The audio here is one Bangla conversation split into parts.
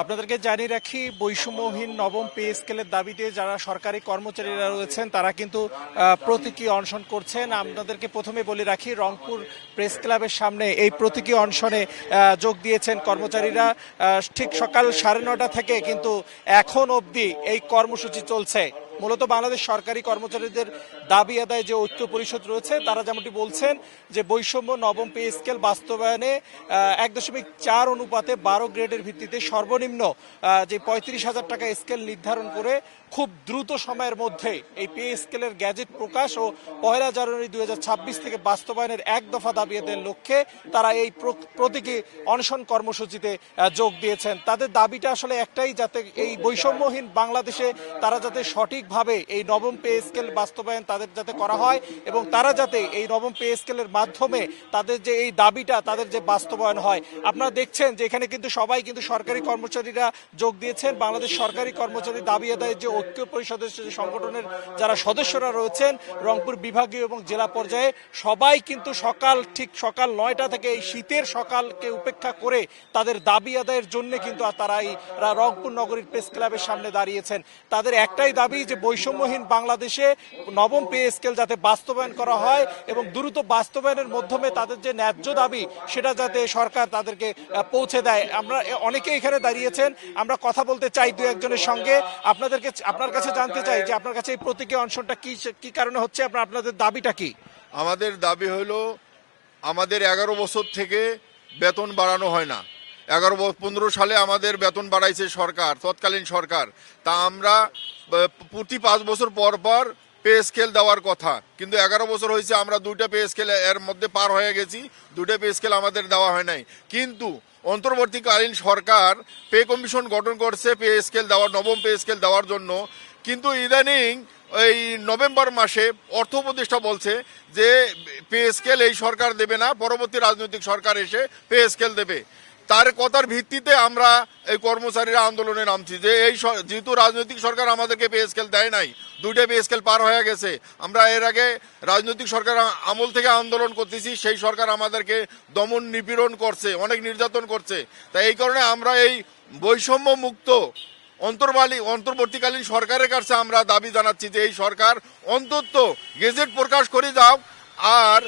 আপনাদেরকে জানিয়ে রাখি, বৈষম্যহীন নবম পে স্কেলের দাবিতে যারা সরকারি কর্মচারীরা রয়েছেন তারা কিন্তু প্রতীকী অনশন করছেন। আপনাদেরকে প্রথমে বলে রাখি, রংপুর প্রেস ক্লাবের সামনে এই প্রতীকী অনশনে যোগ দিয়েছেন কর্মচারীরা। ঠিক সকাল 9:30 থেকে কিন্তু এখন অবধি এই কর্মসূচি চলছে। মূলত বাংলাদেশ সরকারি কর্মচারীদের দাবি আদায় যে ঐক্য পরিষদ রয়েছে তারা যেমনটি বলছেন যে বৈষম্য নবম পে স্কেল বাস্তবায়নে 1.4 অনুপাতে 12 গ্রেডের ভিত্তিতে সর্বনিম্ন যে 35,000 টাকা স্কেল নির্ধারণ করে খুব দ্রুত সময়ের মধ্যে এই পে স্কেলের গ্যাজেট প্রকাশ ও 1 জানুয়ারি 2026 থেকে বাস্তবায়নের এক দফা দাবি আদায়ের লক্ষ্যে তারা এই প্রতীকী অনশন কর্মসূচিতে যোগ দিয়েছেন। তাদের দাবিটা আসলে একটাই, যাতে এই বৈষম্যহীন বাংলাদেশে তারা যাতে সঠিকভাবে এই নবম পে স্কেল বাস্তবায়ন তাদের যাতে করা হয় এবং তারা যাতে এই নবম পে স্কেলের মাধ্যমে তাদের যে এই দাবিটা তাদের যে বাস্তবায়ন হয়। আপনারা দেখছেন যে এখানে কিন্তু সবাই কিন্তু সরকারি কর্মচারীরা যোগ দিয়েছেন। বাংলাদেশ সরকারি কর্মচারী দাবি আদায়ের যে ঐক্য পরিষদের সংগঠনের যারা সদস্যরা রয়েছেন রংপুর বিভাগীয় এবং জেলা পর্যায়ে সবাই কিন্তু ঠিক সকাল 9টা থেকে এই শীতের সকালকে উপেক্ষা করে তাদের দাবি আদায়ের জন্য কিন্তু তারা এই রংপুর নগরীর প্রেস ক্লাবের সামনে দাঁড়িয়েছেন। তাদের একটাই দাবি যে বৈষম্যহীন বাংলাদেশে নবম পে স্কেল যাতে বাস্তবায়ন করা হয় এবং দ্রুত বাস্তবায়নের মাধ্যমে তাদের যে ন্যায্য দাবি সেটা যাতে সরকার তাদেরকে পৌঁছে দেয়। আমরা অনেকে এখানে দাঁড়িয়েছেন, আমরা কথা বলতে চাই দু একজনের সঙ্গে। আপনার কাছে জানতে চাই যে আপনার কাছে এই প্রতীকী অনশনটা কি কারণে হচ্ছে, আপনাদের দাবিটা কি? আমাদের দাবি হলো, আমাদের 11 বছর থেকে বেতন বাড়ানো হয় না। 15 সালে আমাদের বেতন বাড়াইছে সরকার, তৎকালীন সরকার। তা আমরা প্রতি 5 বছর পর পর পে স্কেল দেওয়ার কথা, কিন্তু 11 বছর হয়েছে আমরা 2টা পে স্কেল এর মধ্যে পার হয়ে গেছি, 2টা পে স্কেল আমাদের দেওয়া হয় নাই। কিন্তু অন্তর্বর্তীকালীন সরকার পে কমিশন গঠন করছে পে স্কেল দেওয়ার, নবম পে স্কেল দেওয়ার জন্য। কিন্তু ইদানিং এই নভেম্বর মাসে অর্থ উপদেষ্টা বলছে যে পে স্কেল এই সরকার দেবে না, পরবর্তী রাজনৈতিক সরকার এসে পে স্কেল দেবে। তার কথার ভিত্তিতে আমরা এই কর্মচারীরা আন্দোলনে নামছি যে যেহেতু রাজনৈতিক সরকার আমাদেরকে পে স্কেল দেয় নাই, 2টা পে স্কেল পার হয়ে গেছে। আমরা এর আগে রাজনৈতিক সরকার আমল থেকে আন্দোলন করতেছি, সেই সরকার আমাদেরকে দমন নিপীড়ন করছে, অনেক নির্যাতন করছে। তাই এই কারণে আমরা এই বৈষম্য মুক্ত অন্তর্বর্তীকালীন সরকারের কাছে আমরা দাবি জানাচ্ছি যে এই সরকার অন্তত গেজেট প্রকাশ করে যাও আর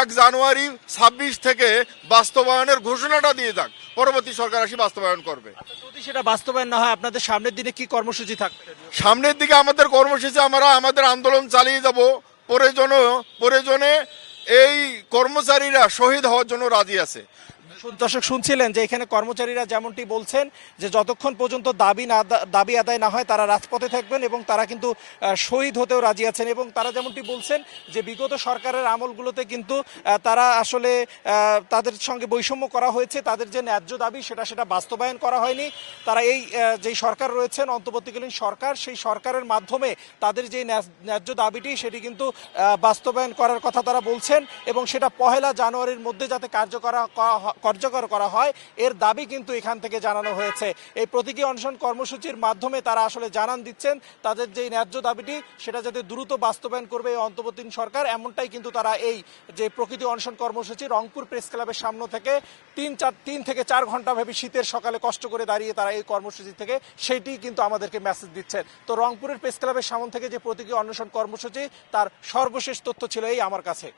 1 জানুয়ারি 26 থেকে বাস্তবায়নের ঘোষণাটা দিয়ে যাক, পরবর্তী সরকার আসি বাস্তবায়ন করবে। যদি সেটা বাস্তবায়ন না হয় আপনাদের সামনের দিনে কি কর্মসূচি থাকবে? সামনের দিকে আমাদের কর্মসূচি, আমরা আমাদের আন্দোলন চালিয়ে যাব। প্রয়োজনে এই কর্মচারীরা শহীদ হওয়ার জন্য রাজি আছে। দর্শক শুনছিলেন যে এখানে কর্মচারীরা যেমনটি বলছেন যে যতক্ষণ পর্যন্ত দাবি আদায় না হয় তারা রাজপথে থাকবেন এবং তারা কিন্তু শহীদ হতেও রাজি আছেন। এবং তারা যেমনটি বলছেন যে বিগত সরকারের আমলগুলোতে কিন্তু তারা আসলে তাদের সঙ্গে বৈষম্য করা হয়েছে, তাদের যে ন্যায্য দাবি সেটা বাস্তবায়ন করা হয়নি। তারা এই যেই সরকার রয়েছেন অন্তর্বর্তীকালীন সরকার, সেই সরকারের মাধ্যমে তাদের যে ন্যায্য দাবিটি সেটি কিন্তু বাস্তবায়ন করার কথা তারা বলছেন এবং সেটা 1 জানুয়ারির মধ্যে যাতে কার্যকর করা হয় এর দাবি কিন্তু এখান থেকে জানানো হয়েছে। এই প্রতীকী অনশন কর্মসূচির মাধ্যমে তারা আসলে জানান দিচ্ছেন তাদের যে ন্যায্য দাবিটি সেটা যাতে দ্রুত বাস্তবায়ন করবে এই অন্তর্বর্তীকালীন সরকার। এমনটাই কিন্তু তারা এই যে প্রকৃতি অনশন কর্মসূচি রংপুর প্রেস ক্লাবের সামনে থেকে 3 থেকে 4 ঘন্টা ভাবে শীতের সকালে কষ্ট করে দাঁড়িয়ে তারা এই কর্মসূচি থেকে সেইটি কিন্তু আমাদেরকে মেসেজ দিচ্ছেন। তো রংপুরের প্রেস ক্লাবের সামনে থেকে যে প্রতীকী অনশন কর্মসূচি তার সর্বশেষ তথ্য ছিল এই আমার কাছে।